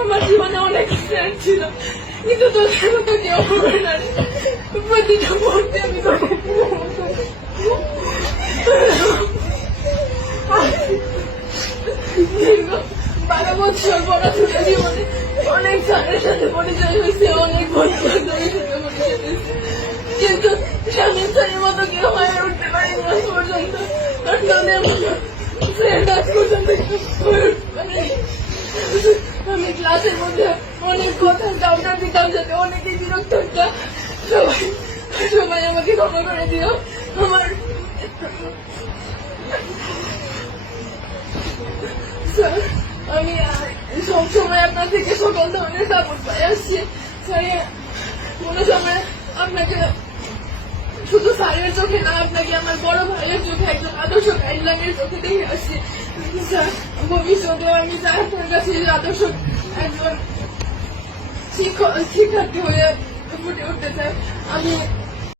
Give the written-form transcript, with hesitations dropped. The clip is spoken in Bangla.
আমার জীবনে অনেক স্ট্রেন্থ ছিল, কিন্তু তোদের মতো কেউ হবে না রে। প্রতিটা মুহূর্তে আমি তোকে 12 বছর পড়াশোনা জীবনে অনেক স্যারের সাথে পরিচয় হয়েছে, অনেক বন্ধু বান্ধবের সাথে পরিচয় হয়েছে, কিন্তু স্বামী স্যারের মতো কেউ হয়ে উঠতে পারিনি আজ পর্যন্ত। আমি ক্লাসের মধ্যে অনেক কথা ডাউটার দিতাম, যাতে অনেকেই বিরক্ত হতো। সবাই আমাকে ক্ষমা করে দিও। আমার স্যার, আমি সবসময় আপনার থেকে সকল ধরনের সাপোর্ট পাই আসছি। কোনো সময় আপনাকে শুধু স্যারের চোখে না, আপনাকে আমার বড় ভাইয়ের চোখে, একজন আদর্শ গাইডলাইনের চোখে দেখে আসছি। স্যার, ভবিষ্যতে আমি চাই আপনার কাছে আদর্শ একজন শিক্ষার্থী হয়ে ফুটে উঠতে চাই। আমি